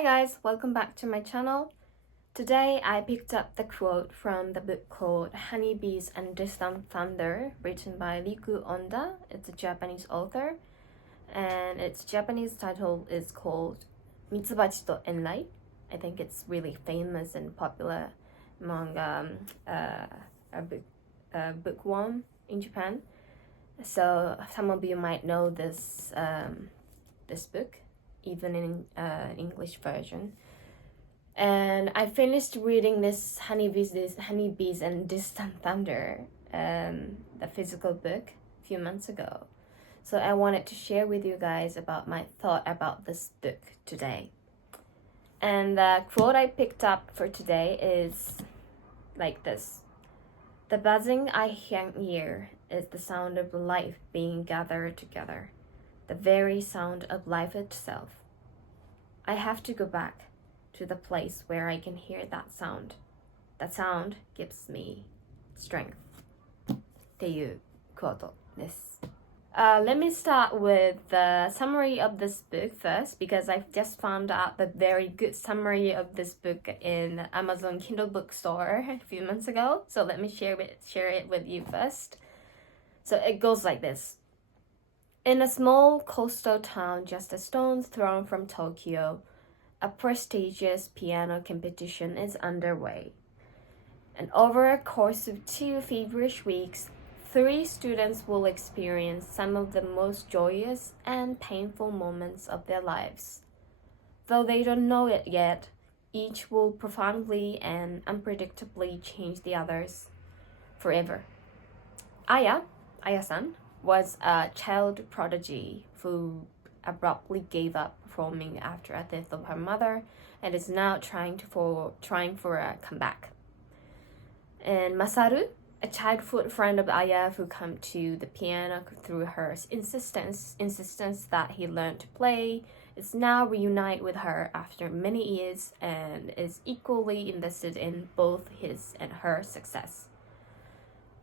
Hi guys, welcome back to my channel. Today I picked up the quote from the book called Honeybees And Distant Thunder, written by Riku Onda. It's a Japanese author, and its Japanese title is called 蜜蜂と遠雷. I think it's really famous and popular among bookworm in Japan. So some of you might know this book, even in English version. And I finished reading this Honeybees and Distant Thunder, the physical book, a few months ago. So I wanted to share with you guys about my thought about this book today. And the quote I picked up for today is like this. The buzzing I hear is the sound of life being gathered together, the very sound of life itself. I have to go back to the place where I can hear that sound. That sound gives me strength. っていうクォートです。Let me start with the summary of this book first, because I've just found out the very good summary of this book in Amazon Kindle bookstore a few months ago. So let me share it with you first. So it goes like this. In a small coastal town just a stone's throw from Tokyo, a prestigious piano competition is underway. And over a course of 2 feverish weeks, 3 students will experience some of the most joyous and painful moments of their lives. Though they don't know it yet, each will profoundly and unpredictably change the others forever. Aya-san, was a child prodigy who abruptly gave up performing after a death of her mother and is now trying for a comeback. And Masaru, a childhood friend of Aya who came to the piano through her insistence that he learn to play, is now reunited with her after many years and is equally invested in both his and her success.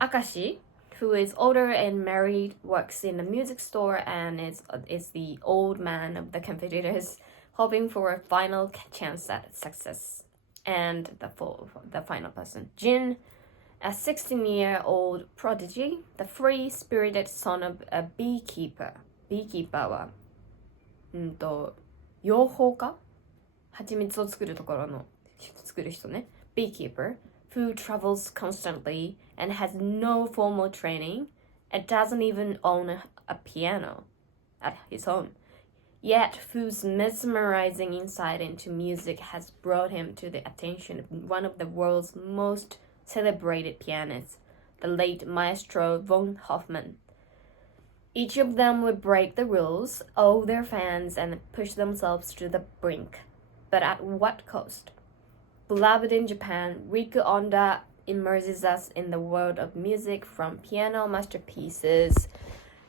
Akashi, who is older and married, works in a music store and is the old man of the competitors, hoping for a final chance at success. And the final person, Jin, a 16-year-old prodigy, the free-spirited son of a beekeeper. Beekeeper は、養蜂家？蜂蜜を作る人ね。Beekeeper, who travels constantly and has no formal training and doesn't even own a piano at his home, yet whose mesmerizing insight into music has brought him to the attention of one of the world's most celebrated pianists, the late Maestro von Hofmann. Each of them would break the rules, owe their fans, and push themselves to the brink. But at what cost? Beloved in Japan, Riku Onda immerses us in the world of music, from piano masterpieces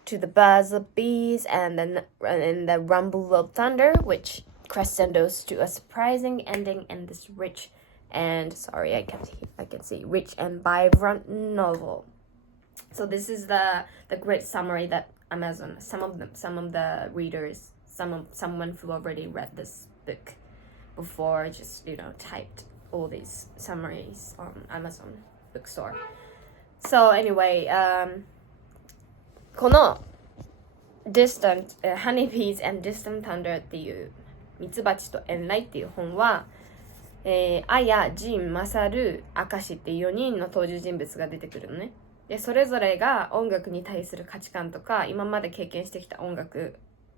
to the buzz of bees and the rumble of thunder, which crescendos to a surprising ending in this rich and rich and vibrant novel. So this is the great summary that Amazon, some of the readers, someone who already read this book before, just typed all these summaries on Amazon bookstore. So anyway, この Honeybees and Distant Thunder っていうミツバチと遠雷っていう本は、アヤ、ジン、マサル、アカシっていう4人の登場人物が出てくるのね。で、それぞれが音楽に対する価値観とか、今まで経験してきた音楽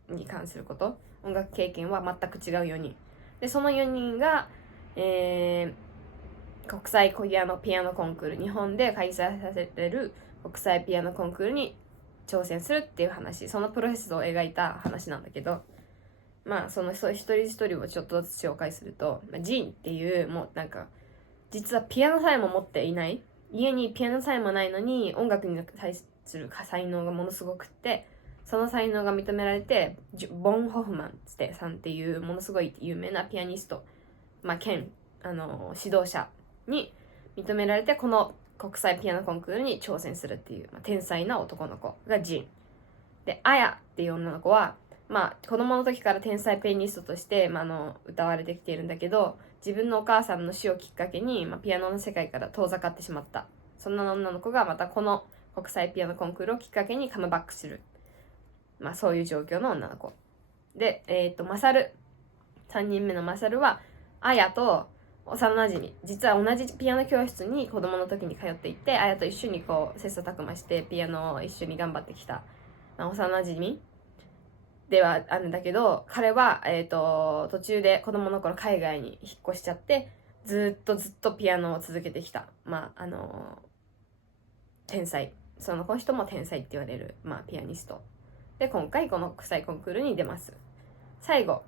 に関すること、音楽経験は全く違う4人。で、その4人が、国際ピアノコンクール、日本で開催されている国際ピアノコンクールに挑戦するっていう話、そのプロセスを描いた話なんだけど、まあその一人一人をちょっとずつ紹介すると、ジンっていうもう実はピアノさえも持っていない、家にピアノさえもないのに音楽に対する才能がものすごくって、その才能が認められて、ボン・ホフマンさんっていうものすごい有名なピアニスト、兼指導者に認められて、この国際ピアノコンクールに挑戦するっていう、天才な男の子がジンで、アヤっていう女の子は子供の時から天才ピアニストとして、歌われてきているんだけど、自分のお母さんの死をきっかけに、ピアノの世界から遠ざかってしまった。そんな女の子がまたこの国際ピアノコンクールをきっかけにカムバックする。そういう状況の女の子。で、マサル。3人目のマサルは、アヤと幼馴染。実は同じピアノ教室に子供の時に通っていて、アヤと一緒に切磋琢磨してピアノを一緒に頑張ってきた、幼馴染ではあるんだけど、彼は、途中で子供の頃海外に引っ越しちゃって、ずっとピアノを続けてきた。天才。この人も天才って言われる、ピアニスト。で、今回この国際コンクールに出ます。最後、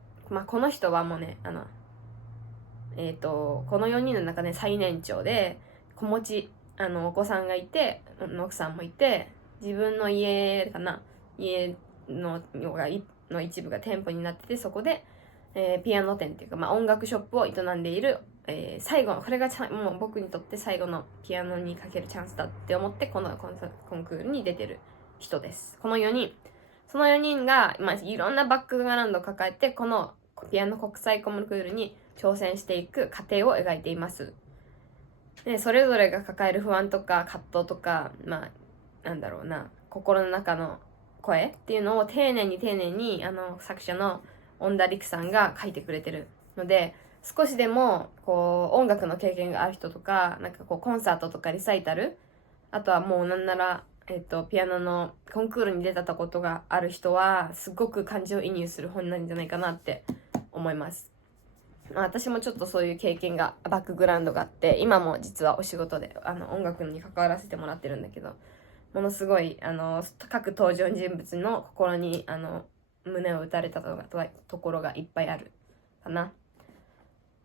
この人はもうね、この4人の中で最年長で、子持ち、お子さんがいて、奥さんもいて、自分の家の一部が店舗になってて、そこで、ピアノ店っていうか、音楽ショップを営んでいる、最後の、これがもう僕にとって最後のピアノにかけるチャンスだって思って、このコンクールに出てる人です。この4人。その4人が、いろんなバックグラウンドを抱えて、このピアノ国際コンクールに挑戦していく過程を描いています。で、それぞれが抱える不安とか葛藤とか、心の中の声っていうのを丁寧に作者の恩田陸さんが書いてくれてるので、少しでも音楽の経験がある人とか、コンサートとかリサイタル、あとはもうなんならピアノのコンクールに出たことがある人はすごく感情移入する本なんじゃないかなって思います。私もちょっとそういう経験がバックグラウンドがあって、今も実はお仕事で音楽に関わらせてもらってるんだけど、ものすごい各登場人物の心に胸を打たれたところがいっぱいあるかな。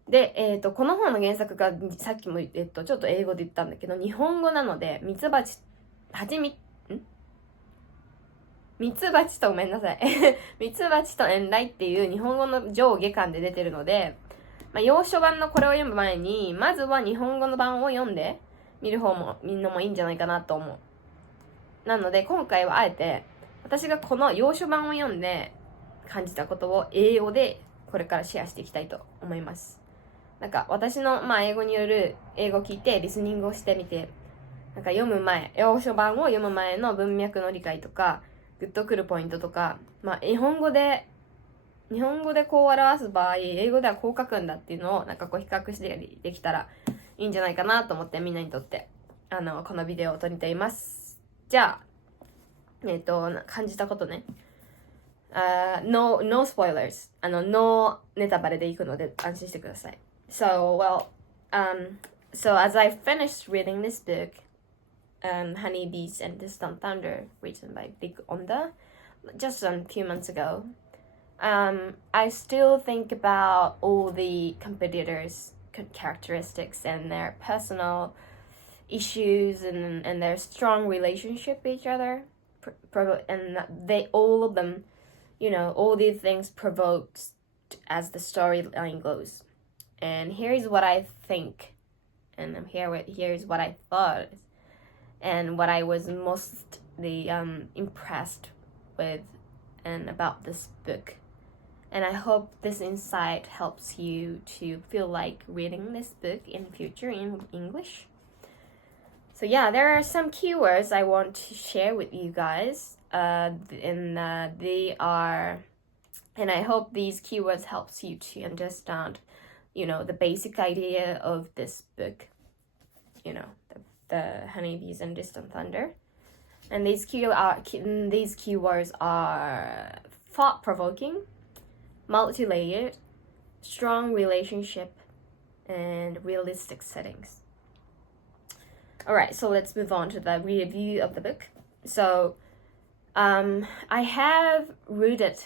で、この本の原作がさっきもちょっと英語で言ったんだけど、日本語なので、ミツバチとごめんなさい。ミツバチと遠雷っていう日本語の上下巻で出てるので、洋書版のこれを読む前に、まずは日本語の版を読んで見るのもいいんじゃないかなと思う。なので、今回はあえて、私がこの洋書版を読んで感じたことを英語でこれからシェアしていきたいと思います。私の、英語による英語を聞いてリスニングをしてみて、洋書版を読む前の文脈の理解とか、グッとくるポイントとか、日本語でこう表す場合、英語ではこう書くんだっていうのを比較してできたらいいんじゃないかなと思って、みんなにとってこのビデオを撮りています。じゃあ感じたことね。No spoilers. No ネタバレでいくので安心してください。So as I finished reading this book, Honeybees And Distant Thunder, written by Riku Onda, just a few months ago, I still think about all the competitors' characteristics and their personal issues and their strong relationship with each other, and all of them, all these things provoked as the storyline goes. And here's what I think, and here's what I thought, and what I was mostly impressed with and about this book. And I hope this insight helps you to feel like reading this book in future in English. So yeah, there are some keywords I want to share with you guys, and I hope these keywords helps you to understand, the basic idea of this book, the Honeybees and Distant Thunder. And these keywords are thought-provoking, multi-layered, strong relationship, and realistic settings. Alright, so let's move on to the review of the book. So, I have rooted,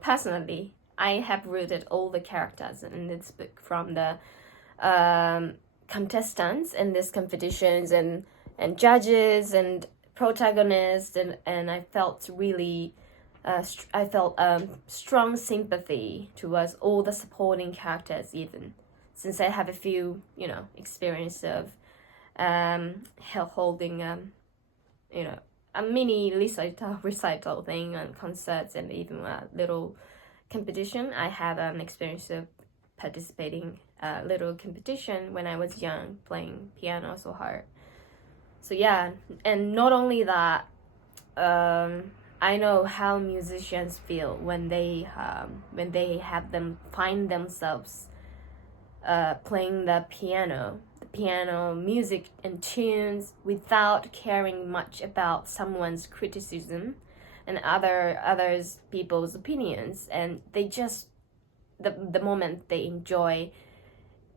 personally, I have rooted all the characters in this book, from the contestants in these competitions and judges and protagonists, and I felt really strong sympathy towards all the supporting characters, even since I have a few experience of holding a mini recital thing on concerts and even a little competition. I had an experience of participating a little competition when I was young, playing piano so hard. So yeah, and not only that, I know how musicians feel when they find themselves playing the piano music and tunes without caring much about someone's criticism and others people's opinions, and they just the moment they enjoy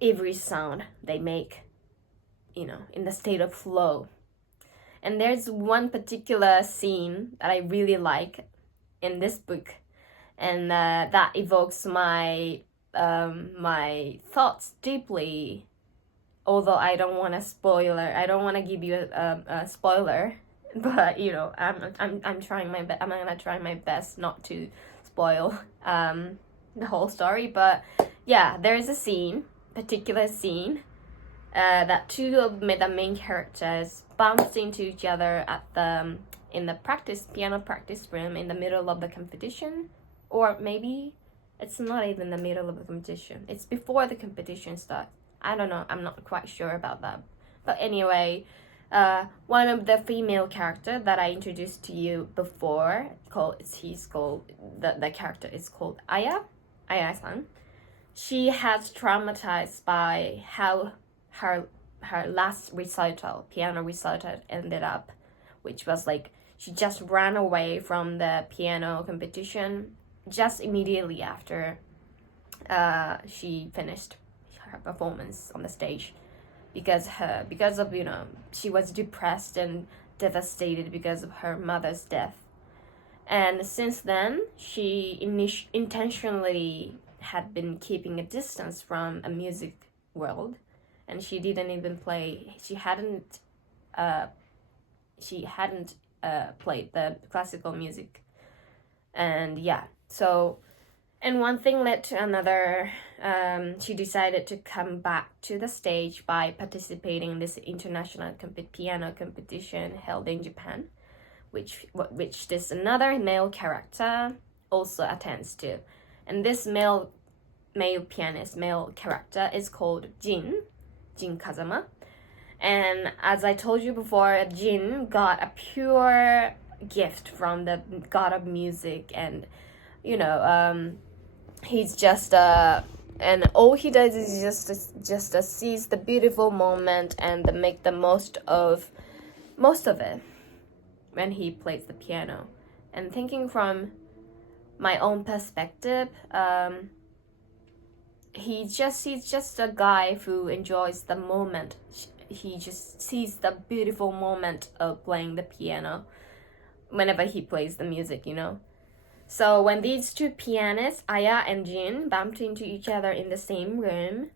every sound they make, in the state of flow. And there's one particular scene that I really like in this book, and that evokes my thoughts deeply. Although I don't want to give you a spoiler, but I'm trying my best. I'm gonna try my best not to spoil the whole story. But yeah, there is a particular scene that two of the main characters bumped into each other in the piano practice room in the middle of the competition, or maybe it's not even the middle of the competition. It's before the competition starts. I don't know. I'm not quite sure about that. But anyway, one of the female character that I introduced to you before, the character is called Aya-san. She has traumatized by how her last piano recital ended up, which was like she just ran away from the piano competition just immediately after she finished her performance on the stage, because of she was depressed and devastated because of her mother's death. And since then, she intentionally had been keeping a distance from a music world, and she didn't even play. She hadn't played the classical music. And yeah, so, and one thing led to another. She decided to come back to the stage by participating in this international piano competition held in Japan, which this another male character also attends to. And this male character is called Jin Kazama. And as I told you before, Jin got a pure gift from the god of music, and he's just and all he does is just seize the beautiful moment and make the most of it when he plays the piano. And thinking from my own perspective, he's just a guy who enjoys the moment. He just sees the beautiful moment of playing the piano whenever he plays the music, So when these two pianists, Aya and Jin, bumped into each other in the same room,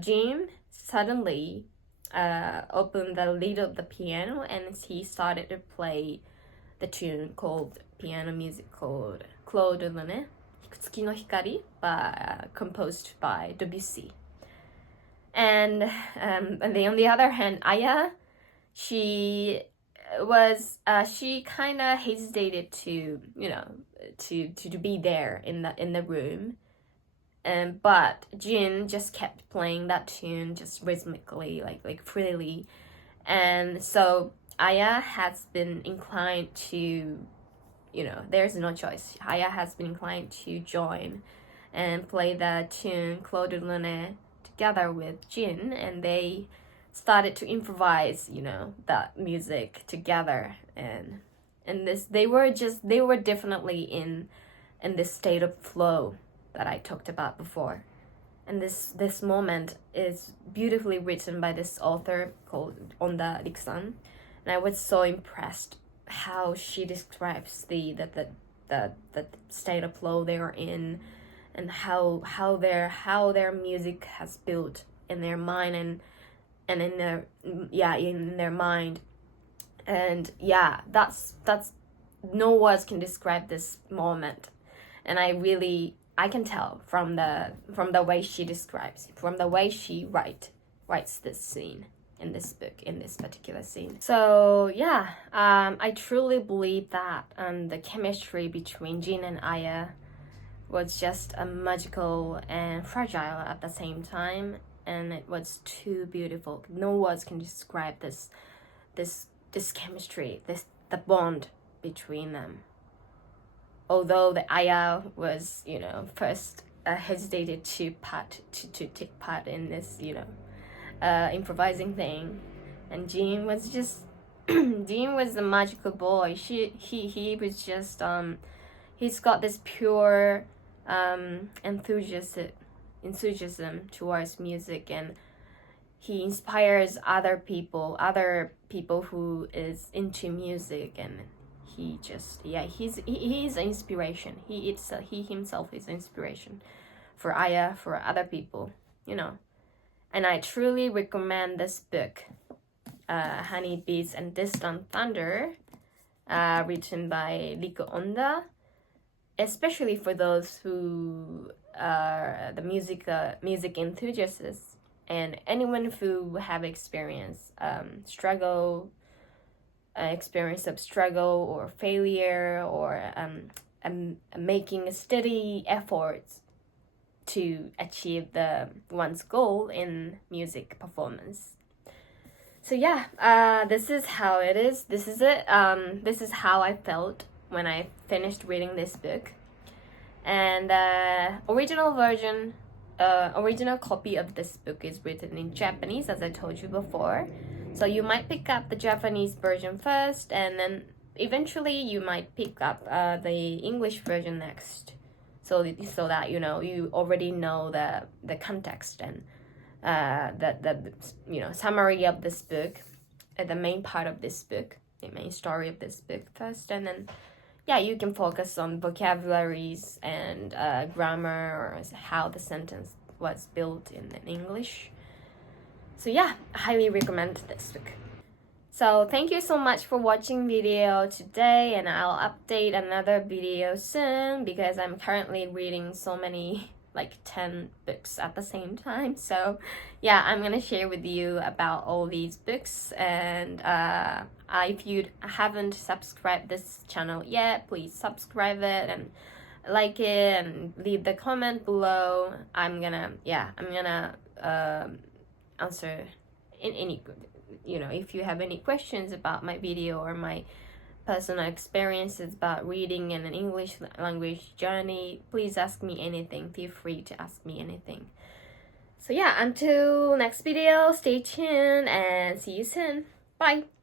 Jin suddenly opened the lid of the piano and he started to play the tune piano music called Claude Monet, Tsuki no Hikari, composed by Debussy. And on the other hand, Aya, she kind of hesitated to be there in the room, but Jin just kept playing that tune just rhythmically, like freely, and so Aya has been inclined to, there's no choice. Aya has been inclined to join and play the tune Claude Monet together with Jin, and they started to improvise, that music together, and they were definitely in this state of flow that I talked about before. And this moment is beautifully written by this author called Honda Rikusan, and I was so impressed how she describes the state of flow they are in, and how their music has built in their mind and in their mind. And yeah, that's no words can describe this moment. And I can tell from the way she describes, from the way she writes this scene in this book, in this particular scene. So yeah, I truly believe that the chemistry between Jin and Aya was just magical and fragile at the same time, and it was too beautiful. No words can describe this chemistry, the bond between them. Although the Aya was, first hesitated to take part in this, improvising thing, and Jin was just Jin was the magical boy. He was just he's got this pure enthusiasm towards music, and he inspires other people who is into music, and he's an inspiration. He himself is inspiration for Aya, for other people, and I truly recommend this book, Honeybees and Distant Thunder, written by Riku Onda, especially for those who are the music enthusiasts, and anyone who have experience of struggle or failure, or making a steady efforts to achieve one's goal in music performance. So yeah, this is how it is. This is it. This is how I felt when I finished reading this book. And original copy of this book is written in Japanese, as I told you before. So you might pick up the Japanese version first, and then eventually you might pick up the English version next. So that you already know the context and the summary of this book, the main part of this book, the main story of this book first, and then you can focus on vocabularies and grammar, or how the sentence was built in English. So yeah, I highly recommend this book. So thank you so much for watching video today, and I'll update another video soon because I'm currently reading so many, like 10 books at the same time. So yeah, I'm gonna share with you about all these books, and if you haven't subscribed this channel yet, please subscribe it and like it and leave the comment below. I'm gonna answer in any, if you have any questions about my video or my personal experiences about reading and an English language journey, please ask me anything. Feel free to ask me anything. So yeah, until next video, stay tuned and see you soon. Bye!